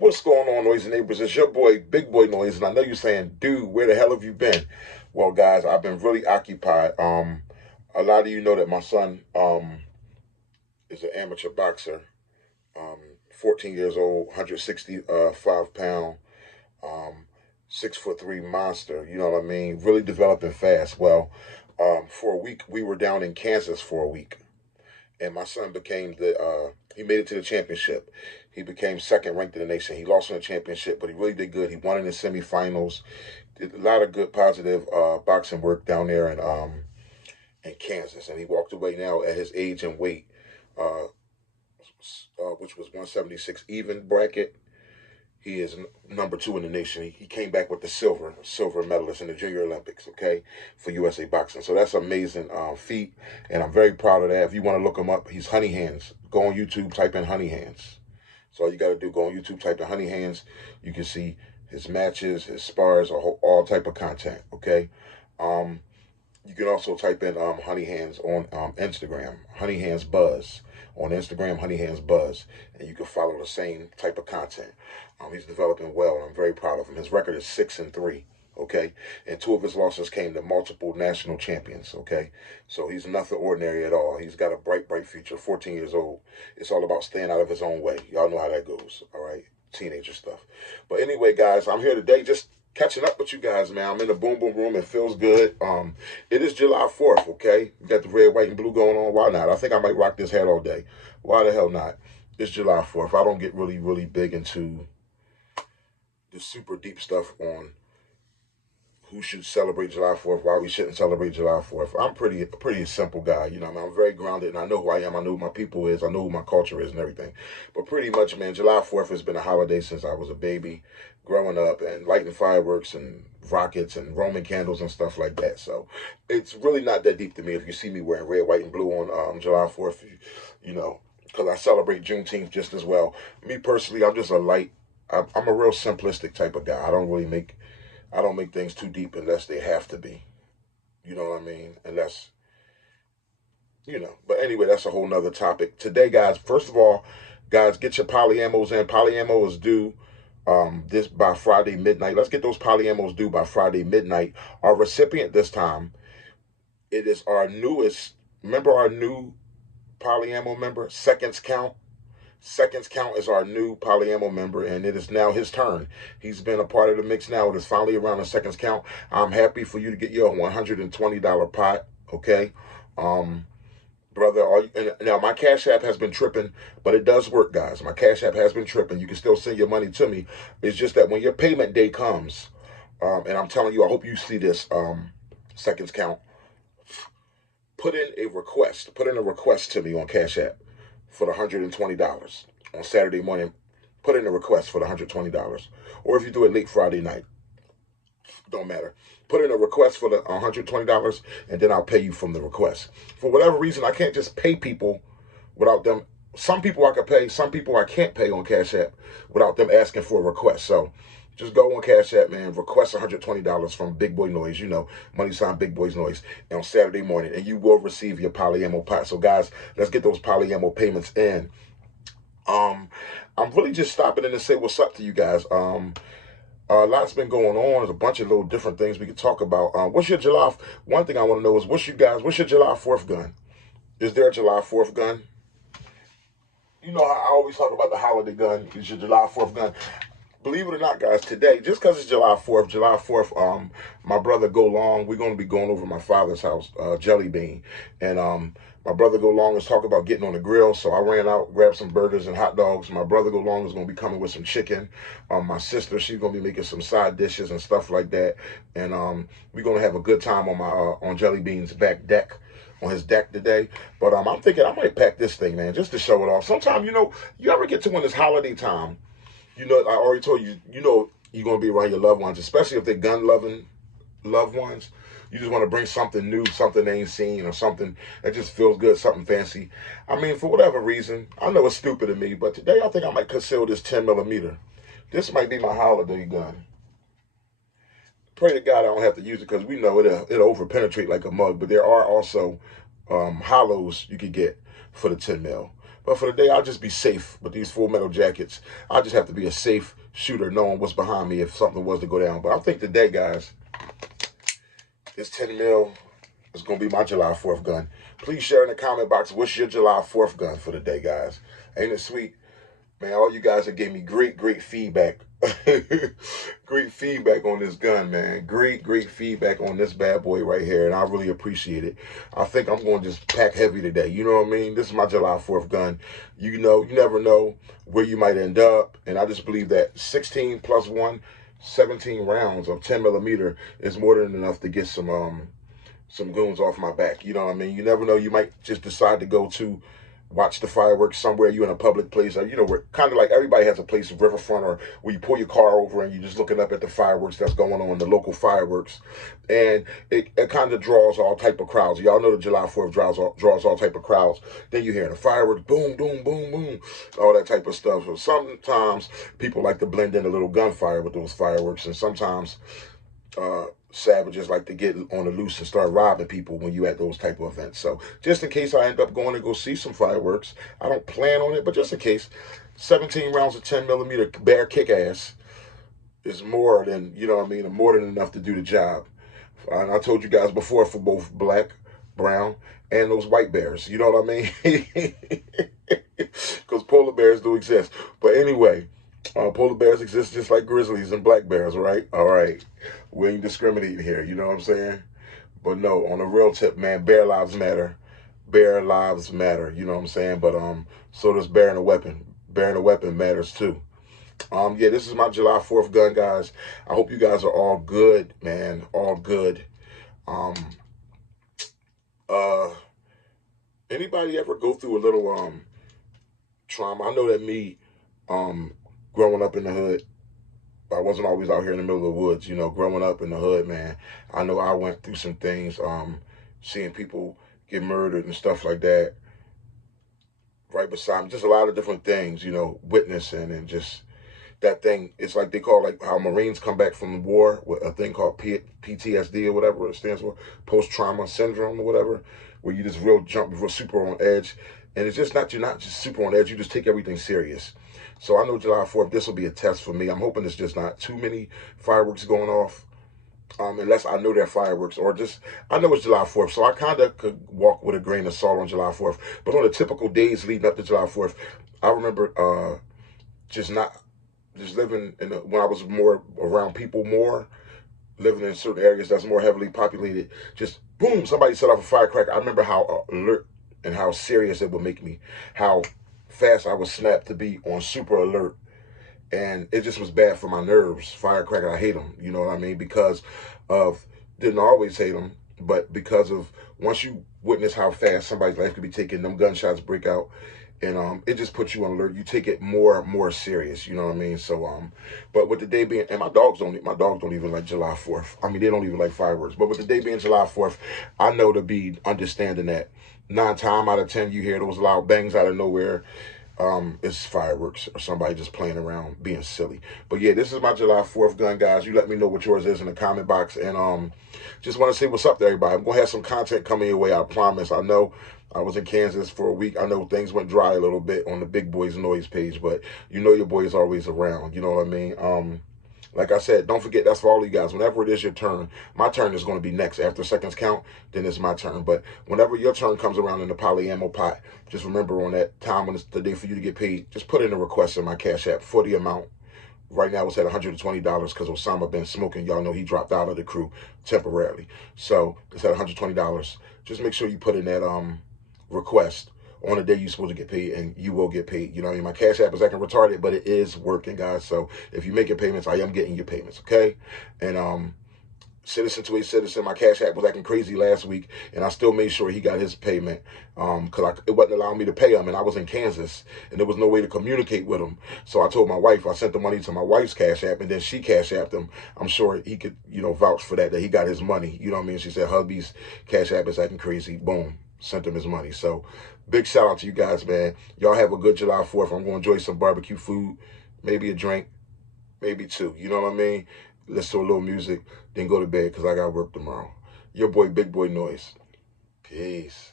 What's going on, Noisy Neighbors? It's your boy, Big Boy Noise, and I know you're saying, dude, where the hell have you been? Well, guys, I've been really occupied. A lot of you know that my son is an amateur boxer, 14 years old, 165 pound, um, 6'3" monster. You know what I mean? Really developing fast. Well, for a week, we were down in Kansas for a week, and my son became he made it to the championship. He became second ranked in the nation. He lost in the championship, but he really did good. He won in the semifinals. Did a lot of good positive boxing work down there in Kansas, and he walked away now at his age and weight, uh, which was 176 even bracket. He is number two in the nation. He came back with the silver medalist in the Junior Olympics, okay, for USA Boxing. So that's an amazing feat, and I'm very proud of that. If you want to look him up, he's Honey Hands. Go on YouTube, type in Honey Hands. So all you got to do, go on YouTube, type in Honey Hands. You can see his matches, his spars, all type of content, okay? Um, you can also type in Honey Hands on Instagram, Honey Hands Buzz. On Instagram, Honey Hands Buzz. And you can follow the same type of content. He's developing well, and I'm very proud of him. His record is 6-3, okay? And two of his losses came to multiple national champions, okay? So he's nothing ordinary at all. He's got a bright, bright future, 14 years old. It's all about staying out of his own way. Y'all know how that goes, all right? Teenager stuff. But anyway, guys, I'm here today just catching up with you guys, man. I'm in the boom boom room. It feels good. It is July 4th, okay? We got the red, white, and blue going on. Why not? I think I might rock this hat all day. Why the hell not? It's July 4th. I don't get really, really big into the super deep stuff on who should celebrate July 4th, why we shouldn't celebrate July 4th. I'm pretty simple guy, you know. I'm very grounded, and I know who I am. I know who my people is. I know who my culture is and everything. But pretty much, man, July 4th has been a holiday since I was a baby, growing up and lighting fireworks and rockets and Roman candles and stuff like that. So it's really not that deep to me. If you see me wearing red, white, and blue on July 4th, you know, because I celebrate Juneteenth just as well. Me personally, I'm just a light. I'm a real simplistic type of guy. I don't make things too deep unless they have to be. You know what I mean? Unless, you know. But anyway, that's a whole nother topic. Today, guys, first of all, guys, get your polyamos in. Polyamo is due this by Friday midnight. Let's get those polyamos due by Friday midnight. Our recipient this time, it is our newest, remember our new polyamo member, Seconds Count? Seconds Count is our new polyamo member, and it is now his turn. He's been a part of the mix now. It is finally around the Seconds Count. I'm happy for you to get your $120 pot, okay? Brother, now my Cash App has been tripping, but it does work, guys. My Cash App has been tripping. You can still send your money to me. It's just that when your payment day comes, and I'm telling you, I hope you see this, Seconds Count, put in a request. Put in a request to me on Cash App for the $120 on Saturday morning. Put in a request for the $120, or if you do it late Friday night, don't matter. Put in a request for the $120, and then I'll pay you from the request. For whatever reason, I can't just pay people without them. Some people I can pay, some people I can't pay on Cash App without them asking for a request. So just go on Cash App, man. Request $120 from Big Boy Noise, you know, money sign Big Boy's Noise, on Saturday morning, and you will receive your polyamo pot. So, guys, let's get those polyamo payments in. I'm really just stopping in to say what's up to you guys. A lot's been going on. There's a bunch of little different things we could talk about. What's your July? One thing I want to know is what's your July 4th gun? Is there a July 4th gun? You know, I always talk about the holiday gun. Is your July 4th gun? Believe it or not, guys, today, just because it's July 4th, my brother Go Long, we're going to be going over to my father's house, Jelly Bean. And my brother Go Long is talking about getting on the grill. So I ran out, grabbed some burgers and hot dogs. My brother Go Long is going to be coming with some chicken. My sister, she's going to be making some side dishes and stuff like that. And we're going to have a good time on my on Jelly Bean's back deck. On his deck today. But I'm thinking I might pack this thing, man, just to show it off. Sometimes, you know, you ever get to when it's holiday time, you know, I already told you, you know, you're going to be around your loved ones, especially if they're gun-loving loved ones. You just want to bring something new, something they ain't seen, or something that just feels good, something fancy. I mean, for whatever reason, I know it's stupid of me, but today I think I might conceal this 10 millimeter. This might be my holiday gun. Pray to God I don't have to use it, because we know it'll over-penetrate like a mug, but there are also hollows you could get for the 10 mil. But for the day, I'll just be safe with these Full Metal Jackets. I just have to be a safe shooter, knowing what's behind me if something was to go down. But I think today, guys, this 10 mil is going to be my July 4th gun. Please share in the comment box, what's your July 4th gun for the day, guys? Ain't it sweet? Man, all you guys that gave me great feedback. Great feedback on this gun, man. Great feedback on this bad boy right here, and I really appreciate it. I think I'm going to just pack heavy today. You know what I mean? This is my July 4th gun. You know, you never know where you might end up, and I just believe that 16 plus 1, 17 rounds of 10 millimeter is more than enough to get some goons off my back. You know what I mean? You never know. You might just decide to go to watch the fireworks somewhere. You in a public place, or, you know, where kind of like everybody has a place, riverfront, or where you pull your car over and you're just looking up at the fireworks that's going on, the local fireworks, and it kind of draws all type of crowds. Y'all know the July 4th draws all type of crowds. Then you hear the fireworks, boom, boom, boom, boom, all that type of stuff. So sometimes people like to blend in a little gunfire with those fireworks, and sometimes savages like to get on the loose and start robbing people when you at those type of events. So just in case I end up going to go see some fireworks, I don't plan on it, but just in case, 17 rounds of 10 millimeter bear kick ass is more than, you know what I mean, more than enough to do the job. And I told you guys before, for both black, brown, and those white bears, you know what I mean? Because polar bears do exist. But anyway, polar bears exist just like grizzlies and black bears, right? All right. We ain't discriminating here, you know what I'm saying? But no, on a real tip, man, bear lives matter. Bear lives matter, you know what I'm saying? But so does bearing a weapon. Bearing a weapon matters too. Yeah, this is my July 4th gun, guys. I hope you guys are all good, man. All good. Anybody ever go through a little trauma? I know that me, growing up in the hood, I wasn't always out here in the middle of the woods, you know, growing up in the hood, man. I know I went through some things, seeing people get murdered and stuff like that right beside me. Just a lot of different things, you know, witnessing, and just that thing. It's like they call, like, how Marines come back from the war with a thing called PTSD or whatever it stands for, post-trauma syndrome or whatever, where you just real super on edge. And it's just not, you're not just super on edge, you just take everything serious. So I know July 4th, this will be a test for me. I'm hoping it's just not too many fireworks going off, unless I know they're fireworks, or just, I know it's July 4th, so I kind of could walk with a grain of salt on July 4th. But on the typical days leading up to July 4th, I remember just living in when I was more around people more, living in certain areas that's more heavily populated, just boom, somebody set off a firecracker. I remember how alert and how serious it would make me, how fast I would snap to be on super alert. And it just was bad for my nerves. Firecracker, I hate them, you know what I mean? Because of, didn't always hate them, but because of, once you witness how fast somebody's life could be taken, them gunshots break out, and it just puts you on alert. You take it more serious, you know what I mean? So but with the day being, and my dogs don't even like July 4th. I mean, they don't even like fireworks. But with the day being July 4th, I know to be understanding that 9 times out of 10 you hear those loud bangs out of nowhere, it's fireworks or somebody just playing around being silly. But yeah, this is my July 4th gun, guys. You let me know what yours is in the comment box, and just want to say what's up to everybody. I'm gonna have some content coming your way, I promise. I know I was in Kansas for a week. I know things went dry a little bit on the Big Boys Noise page, but you know your boy is always around, you know what I mean? Like I said, don't forget, that's for all of you guys. Whenever it is your turn, my turn is going to be next. After seconds count, then it's my turn. But whenever your turn comes around in the poly ammo pot, just remember, on that time when it's the day for you to get paid, just put in a request in my Cash App for the amount. Right now it's at $120 because Osama been smoking. Y'all know he dropped out of the crew temporarily. So it's at $120. Just make sure you put in that request on the day you're supposed to get paid, and you will get paid. You know what I mean? My Cash App is acting retarded, but it is working, guys. So if you make your payments, I am getting your payments, okay? And citizen to a citizen, my Cash App was acting crazy last week, and I still made sure he got his payment, because it wasn't allowing me to pay him, and I was in Kansas, and there was no way to communicate with him. So I told my wife, I sent the money to my wife's Cash App, and then she Cash Apped him. I'm sure he could, you know, vouch for that he got his money. You know what I mean? She said, hubby's Cash App is acting crazy. Boom. Sent him his money. So big shout out to you guys, man. Y'all have a good July 4th. I'm going to enjoy some barbecue food, maybe a drink, maybe 2. You know what I mean? Listen to a little music, then go to bed because I got work tomorrow. Your boy, Big Boy Noise. Peace.